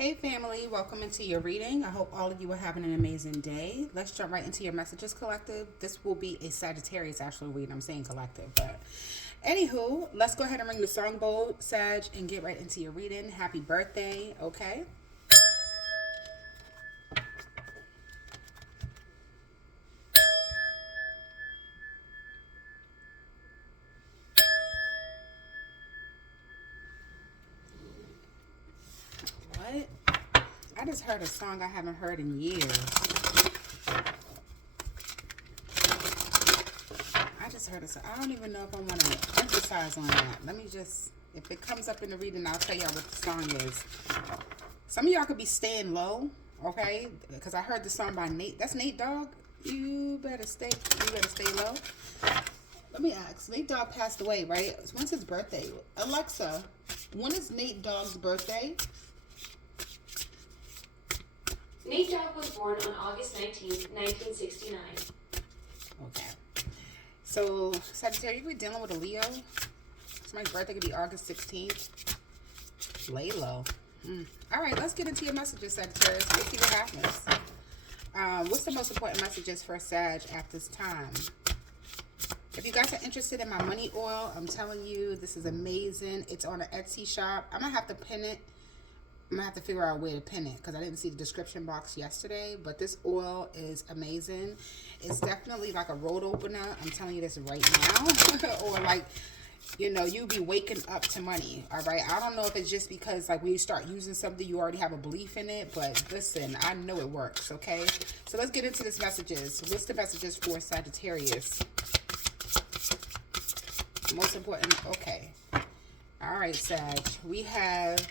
Hey family, welcome into your reading. I hope all of you are having an amazing day. Let's jump right into your messages collective. This will be a Sagittarius actual reading. I'm saying collective, but anywho, let's go ahead and ring the song bowl, Sag, and get right into your reading. Happy birthday, okay? What? I just heard a song I haven't heard in years. I just heard a song. I don't even know if I want to emphasize on that. Let me just, if it comes up in the reading, I'll tell y'all what the song is. Some of y'all could be staying low, okay? Because I heard the song by Nate. That's Nate Dogg. You better stay low. Let me ask. Nate Dogg passed away, right? When's his birthday? Alexa, when is Nate Dogg's birthday? Nate Dogg was born on August 19th, 1969. Okay. So, Sagittarius, we're dealing with a Leo. Somebody's birthday could be August 16th. Lay low. All right, let's get into your messages, Sagittarius. Let's see what happens. What's the most important messages for Sag at this time? If you guys are interested in my money oil, I'm telling you, this is amazing. It's on an Etsy shop. I'm going to have to pin it. I'm going to have to figure out a way to pin it because I didn't see the description box yesterday. But this oil is amazing. It's definitely like a road opener. I'm telling you this right now. Or like, you know, you be waking up to money. All right. I don't know if it's just because like when you start using something, you already have a belief in it. But listen, I know it works. Okay. So let's get into this messages. What's the messages for Sagittarius? Most important. Okay. All right, Sag. We have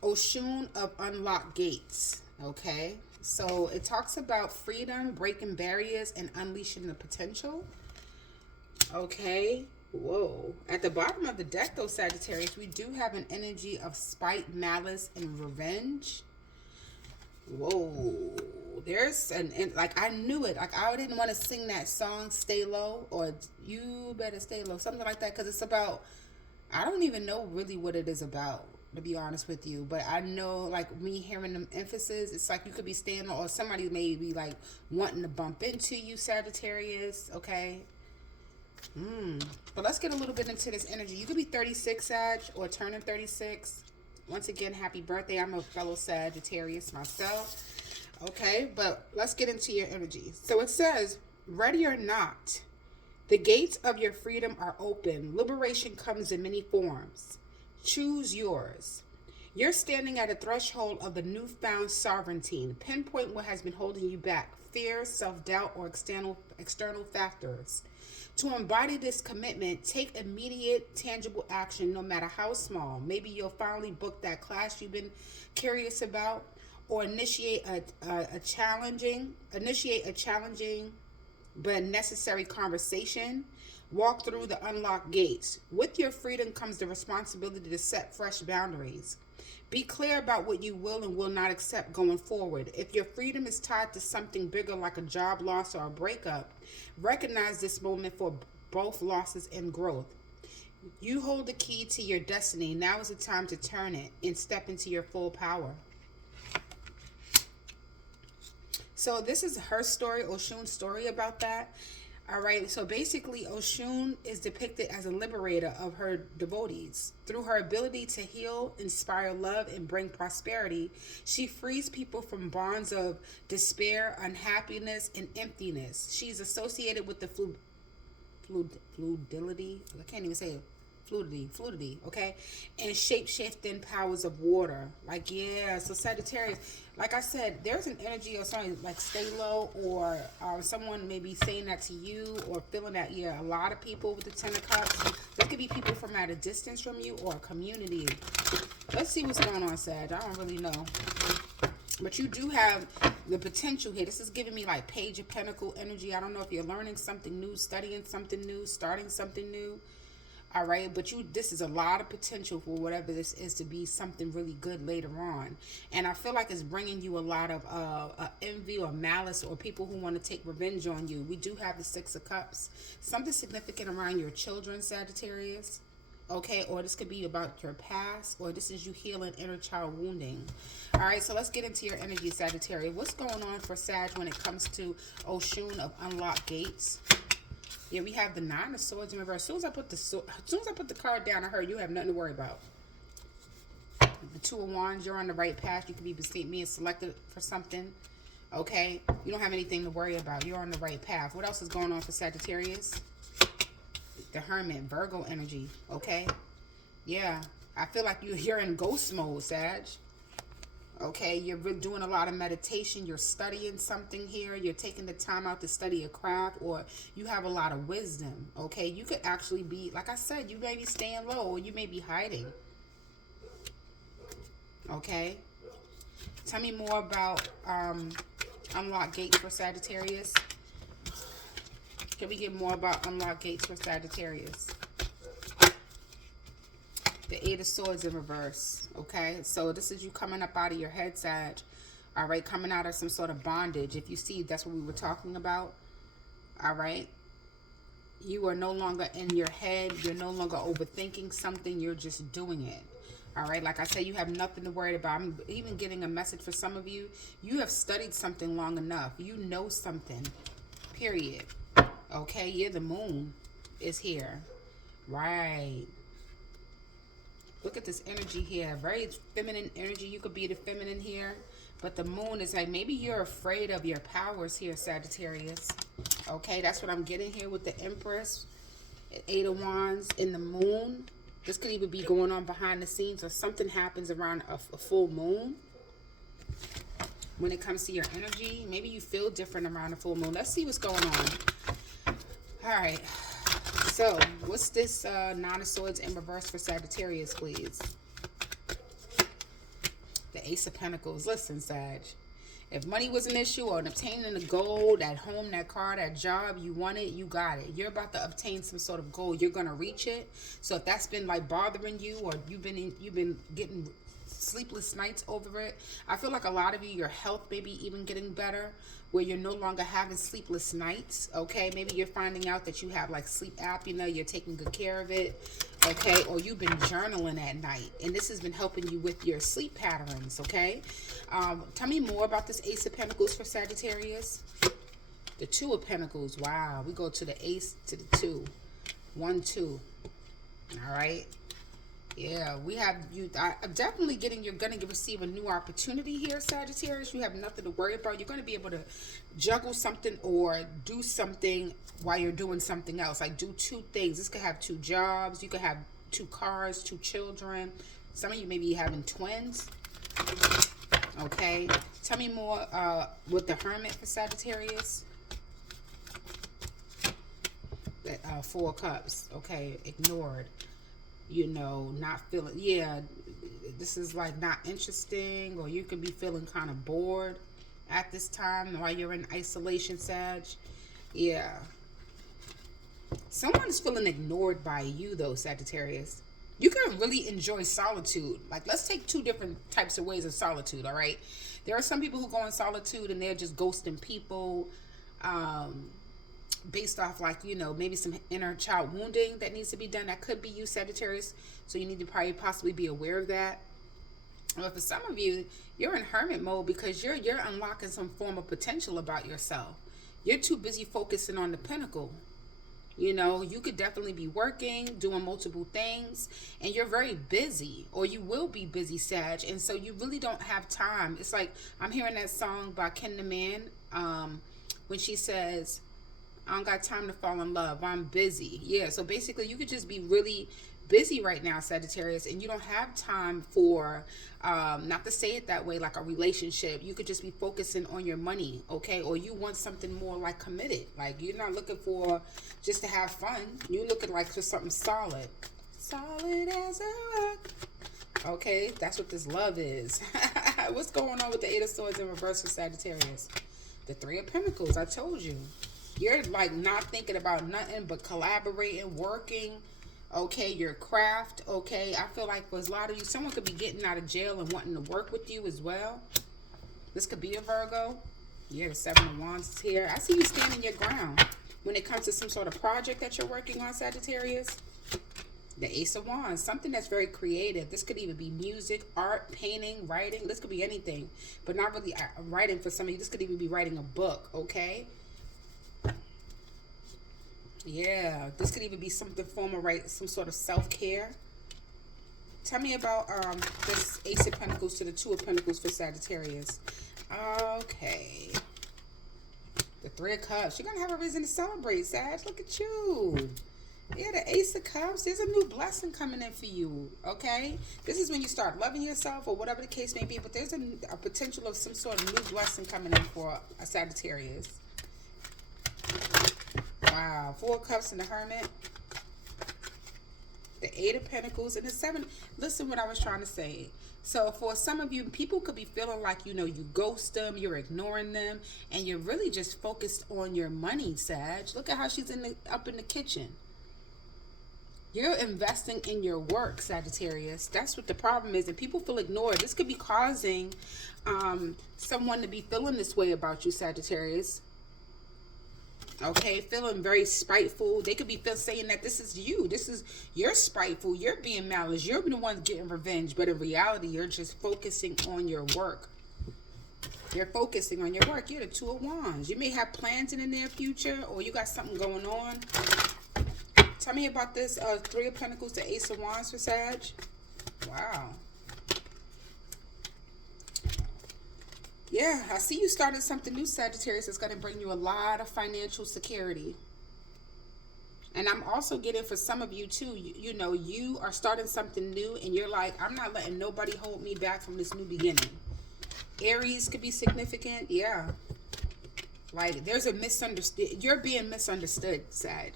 Oshun of Unlocked Gates. Okay. So it talks about freedom, breaking barriers, and unleashing the potential. Okay. Whoa. At the bottom of the deck, though, Sagittarius, we do have an energy of spite, malice, and revenge. Whoa. There's like I knew it. Like I didn't want to sing that song, Stay Low, or You Better Stay Low, something like that, because it's about, I don't even know really what it is about, to be honest with you. But I know, like, me hearing them emphasis, it's like you could be staying, or somebody may be like wanting to bump into you, Sagittarius. Okay. But let's get a little bit into this energy. You could be 36, Sag, or turning 36. Once again, happy birthday. I'm a fellow Sagittarius myself. Okay, but let's get into your energy. So it says, ready or not, the gates of your freedom are open. Liberation comes in many forms. Choose yours. You're standing at a threshold of the newfound sovereignty. Pinpoint what has been holding you back: fear, self-doubt, or external factors. To embody this commitment, take immediate, tangible action, no matter how small. Maybe you'll finally book that class you've been curious about, or initiate a challenging but necessary conversation. Walk through the unlocked gates. With your freedom comes the responsibility to set fresh boundaries. Be clear about what you will and will not accept going forward. If your freedom is tied to something bigger like a job loss or a breakup, recognize this moment for both losses and growth. You hold the key to your destiny. Now is the time to turn it and step into your full power. So this is her story, Oshun's story about that. All right, so basically Oshun is depicted as a liberator of her devotees. Through her ability to heal, inspire love, and bring prosperity, she frees people from bonds of despair, unhappiness, and emptiness. She's associated with the fluidity, I can't even say it. Fluidity, okay? And shape-shifting powers of water. Like, yeah, so Sagittarius, like I said, there's an energy or something like stay low, or someone may be saying that to you or feeling that, yeah, a lot of people with the Ten of Cups. There could be people from at a distance from you or a community. Let's see what's going on, Sag. I don't really know. But you do have the potential here. This is giving me like Page of Pentacle energy. I don't know if you're learning something new, studying something new, starting something new. All right, but this is a lot of potential for whatever this is to be something really good later on. And I feel like it's bringing you a lot of envy or malice, or people who want to take revenge on you. We do have the Six of Cups. Something significant around your children, Sagittarius. okay? Or this could be about your past, or this is you healing inner child wounding. All right, so let's get into your energy, Sagittarius. What's going on for Sag when it comes to Oshun of unlocked gates? Yeah, we have the Nine of Swords in reverse. As soon as I put the card down, I heard you have nothing to worry about. The Two of Wands, you're on the right path. You could be being selected for something. Okay, you don't have anything to worry about. You're on the right path. What else is going on for Sagittarius? The Hermit, Virgo energy. Okay, yeah, I feel like you're in ghost mode, Sag. Okay, you're doing a lot of meditation. You're studying something here. You're taking the time out to study a craft, or you have a lot of wisdom. Okay, you could actually be, like I said, you may be staying low, or you may be hiding. Okay, tell me more about unlocked gates for Sagittarius. Can we get more about unlocked gates for Sagittarius? The Eight of Swords in reverse. Okay, so this is you coming up out of your head, Sag. All right, coming out of some sort of bondage. If you see, that's what we were talking about. All right, you are no longer in your head. You're no longer overthinking something. You're just doing it. All right, like I said, you have nothing to worry about. I'm even getting a message for some of you. You have studied something long enough. You know something, period. Okay, yeah, the moon is here. Right. Look at this energy here. Very feminine energy. You could be the feminine here. But the moon is like, maybe you're afraid of your powers here, Sagittarius. Okay, that's what I'm getting here with the Empress. Eight of Wands in the moon. This could even be going on behind the scenes, or something happens around a full moon. When it comes to your energy, maybe you feel different around a full moon. Let's see what's going on. All right. So, what's this Nine of Swords in reverse for Sagittarius, please? The Ace of Pentacles. Listen, Sag. If money was an issue, or obtaining a goal, that home, that car, that job, you want it, you got it. You're about to obtain some sort of goal. You're gonna reach it. So if that's been like bothering you, or you've been getting sleepless nights over it, I feel like a lot of you, your health may be even getting better, where you're no longer having sleepless nights. Okay, maybe you're finding out that you have like sleep apnea. You're taking good care of it. Okay, or you've been journaling at night, and this has been helping you with your sleep patterns. Okay, tell me more about this Ace of Pentacles for Sagittarius. The Two of Pentacles. Wow, we go to the Ace to the Two. 1, 2. All right. Yeah, we have you. I'm definitely getting, you're going to receive a new opportunity here, Sagittarius. You have nothing to worry about. You're going to be able to juggle something or do something while you're doing something else. Like do two things. This could have 2 jobs. You could have 2 cars, 2 children. Some of you may be having twins. Okay. Tell me more with the Hermit for Sagittarius. That 4 of Cups. Okay. Ignored. You know, not feeling, yeah, this is like not interesting, or you could be feeling kind of bored at this time while you're in isolation, Sag. Yeah. Someone's feeling ignored by you, though, Sagittarius. You can really enjoy solitude. Like, let's take 2 different types of ways of solitude, all right? There are some people who go in solitude and they're just ghosting people, based off, like, you know, maybe some inner child wounding that needs to be done. That could be you, Sagittarius. So you need to probably possibly be aware of that. But for some of you, you're in hermit mode because you're unlocking some form of potential about yourself. You're too busy focusing on the pinnacle. You know, you could definitely be working, doing multiple things, and you're very busy, or you will be busy, Sag. And so you really don't have time. It's like, I'm hearing that song by Ken the Man, when she says, I don't got time to fall in love. I'm busy. Yeah, so basically you could just be really busy right now, Sagittarius, and you don't have time for, not to say it that way, like a relationship. You could just be focusing on your money, okay? Or you want something more like committed. Like, you're not looking for just to have fun. You're looking like for something solid. Solid as a rock. Okay, that's what this love is. What's going on with the Eight of Swords in reverse for Sagittarius? The Three of Pentacles, I told you. You're like not thinking about nothing but collaborating, working, okay, your craft, okay. I feel like for a lot of you, someone could be getting out of jail and wanting to work with you as well. This could be a Virgo. Yeah, the Seven of Wands is here. I see you standing your ground when it comes to some sort of project that you're working on, Sagittarius. The Ace of Wands, something that's very creative. This could even be music, art, painting, writing. This could be anything, but not really writing for some of you. This could even be writing a book, okay? Yeah, this could even be something formal, right? Some sort of self-care. Tell me about this Ace of Pentacles to the Two of Pentacles for Sagittarius. Okay. The Three of Cups. You're going to have a reason to celebrate, Sag. Look at you. Yeah, the Ace of Cups. There's a new blessing coming in for you, okay? This is when you start loving yourself or whatever the case may be, but there's a potential of some sort of new blessing coming in for a Sagittarius. Wow. Four of Cups and the Hermit. The Eight of Pentacles and the Seven. Listen what I was trying to say. So for some of you, people could be feeling like, you know, you ghost them, you're ignoring them, and you're really just focused on your money, Sag. Look at how she's up in the kitchen. You're investing in your work, Sagittarius. That's what the problem is, and people feel ignored. This could be causing someone to be feeling this way about you, Sagittarius. Okay, feeling very spiteful. They could be saying that this is you. You're spiteful. You're being malice. You're the one getting revenge. But in reality, you're just focusing on your work. You're focusing on your work. You're the Two of Wands. You may have plans in the near future, or you got something going on. Tell me about this Three of Pentacles, the Ace of Wands for Sag. Wow. Yeah, I see you started something new, Sagittarius. That's going to bring you a lot of financial security. And I'm also getting for some of you, too, you know, you are starting something new, and you're like, I'm not letting nobody hold me back from this new beginning. Aries could be significant. Yeah. Like, there's a misunderstood. You're being misunderstood, Sag.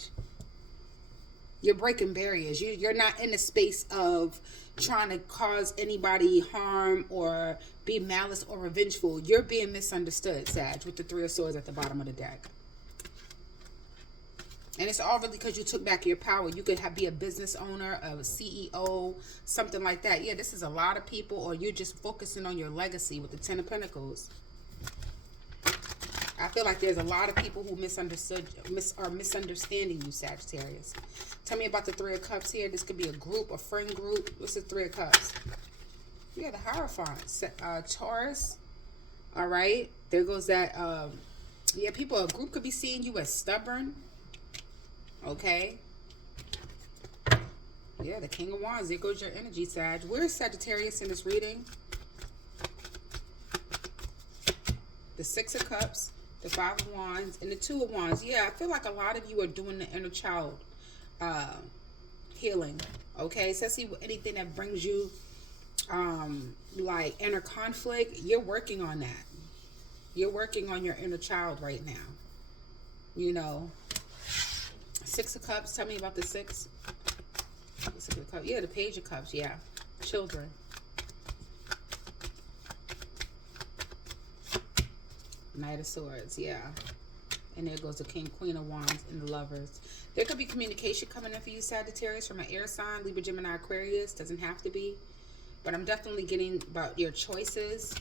You're breaking barriers. You're not in the space of trying to cause anybody harm or be malice or revengeful. You're being misunderstood, Sag, with the Three of Swords at the bottom of the deck. And it's all really because you took back your power. You could be a business owner, a CEO, something like that. Yeah, this is a lot of people, or you're just focusing on your legacy with the Ten of Pentacles. I feel like there's a lot of people who are misunderstanding you, Sagittarius. Tell me about the Three of Cups here. This could be a group, a friend group. What's the Three of Cups? Yeah, the Hierophant. Taurus. All right. There goes that. Yeah, a group could be seeing you as stubborn. Okay. Yeah, the King of Wands. There goes your energy, Sag. Where's Sagittarius in this reading? The Six of Cups, the Five of Wands, and the Two of Wands. Yeah, I feel like a lot of you are doing the inner child healing. Okay, especially with anything that brings you like inner conflict. You're working on that. You're working on your inner child right now. You know, Six of Cups. Tell me about the Six. The Six of Cups. Yeah, the Page of Cups. Yeah, children. Knight of Swords, yeah. And there goes the King, Queen of Wands, and the Lovers. There could be communication coming in for you, Sagittarius, from an air sign, Libra, Gemini, Aquarius. Doesn't have to be. But I'm definitely getting about your choices.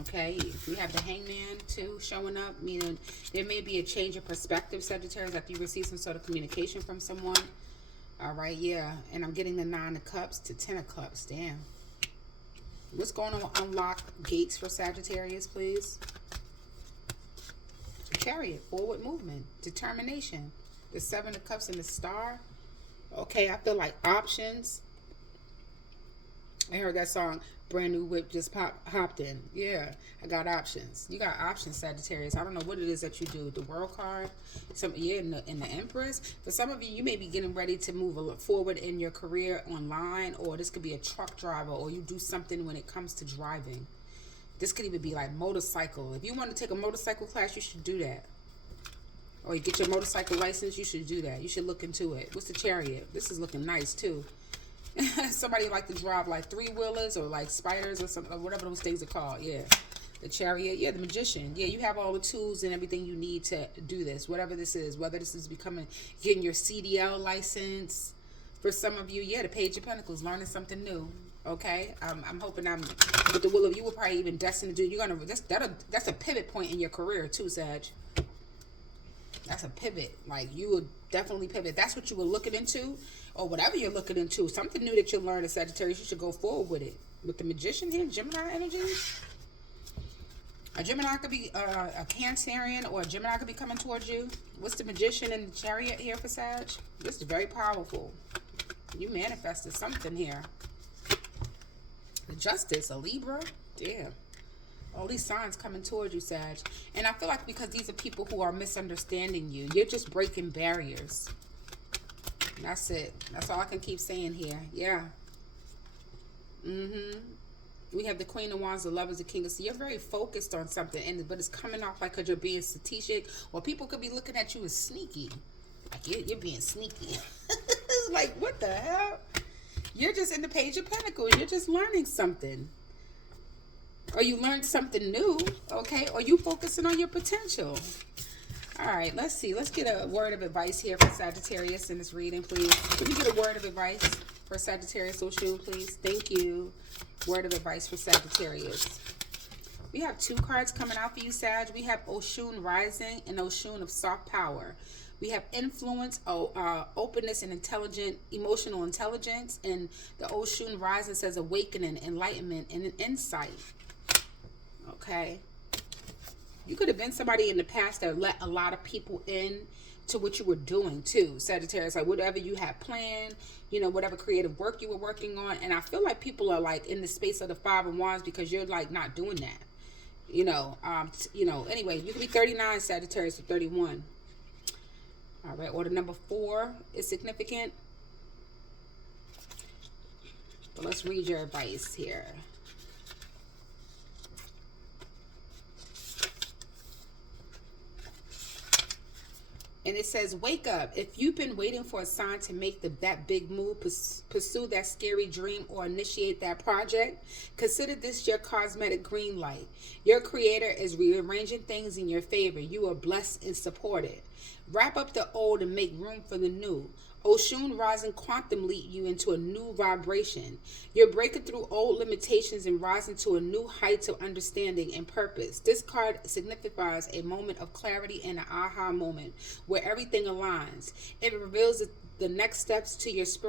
Okay, we have the Hangman, too, showing up. Meaning there may be a change of perspective, Sagittarius, after you receive some sort of communication from someone. All right, yeah. And I'm getting the Nine of Cups to Ten of Cups. Damn. What's going on with unlock gates for Sagittarius, please? Chariot, forward movement, determination. The Seven of Cups and the Star. Okay, I feel like options. I heard that song, Brand New Whip, just hopped in. Yeah, I got options. You got options, Sagittarius. I don't know what it is that you do. The World card, in the Empress. For some of you, you may be getting ready to move forward in your career online, or this could be a truck driver, or you do something when it comes to driving. This could even be like motorcycle. If you want to take a motorcycle class, you should do that. Or you get your motorcycle license, you should do that. You should look into it. What's the Chariot? This is looking nice, too. Somebody like to drive like three-wheelers or like spiders or something, whatever those things are called. Yeah, the Chariot. Yeah, the Magician. Yeah, you have all the tools and everything you need to do this, whatever this is. Whether this is getting your CDL license for some of you. Yeah, the Page of Pentacles, learning something new. Okay, I'm hoping with the will of you will probably even destined to do. That's a pivot point in your career too, Sag. That's a pivot. Like, you would definitely pivot. That's what you were looking into, or whatever you're looking into. Something new that you'll learn in Sagittarius, you should go forward with it. With the Magician here, Gemini energy. A Gemini could be a Cancerian, or a Gemini could be coming towards you. What's the Magician and the Chariot here for Sag? This is very powerful. You manifested something here. The Justice, a Libra. Damn. All these signs coming towards you, Sag. And I feel like because these are people who are misunderstanding you, you're just breaking barriers. That's it. That's all I can keep saying here. Yeah. We have the Queen of Wands, the Lovers, the King of Sea. You're very focused on something, but it's coming off like because you're being strategic, or people could be looking at you as sneaky. Like, you're being sneaky. Like, what the hell? You're just in the Page of Pentacles. You're just learning something. Or you learned something new, okay? Or you focusing on your potential. All right, let's see. Let's get a word of advice here for Sagittarius in this reading, please. Can we get a word of advice for Sagittarius, Oshun, please? Thank you. Word of advice for Sagittarius. We have 2 cards coming out for you, Sag. We have Oshun Rising and Oshun of Soft Power. We have influence, openness, and emotional intelligence. And the Oshun Rising says awakening, enlightenment, and an insight. Okay. You could have been somebody in the past that let a lot of people in to what you were doing too, Sagittarius. Like, whatever you had planned, you know, whatever creative work you were working on. And I feel like people are like in the space of the 5 of Wands because you're like not doing that. Anyway, you could be 39, Sagittarius, or 31. All right, or the number 4 is significant. But let's read your advice here. And it says, wake up. If you've been waiting for a sign to make that big move, pursue that scary dream, or initiate that project, consider this your cosmetic green light. Your creator is rearranging things in your favor. You are blessed and supported. Wrap up the old and make room for the new. Oshun Rising quantum lead you into a new vibration. You're breaking through old limitations and rising to a new heights of understanding and purpose. This card signifies a moment of clarity and an aha moment where everything aligns. It reveals the next steps to your spiritual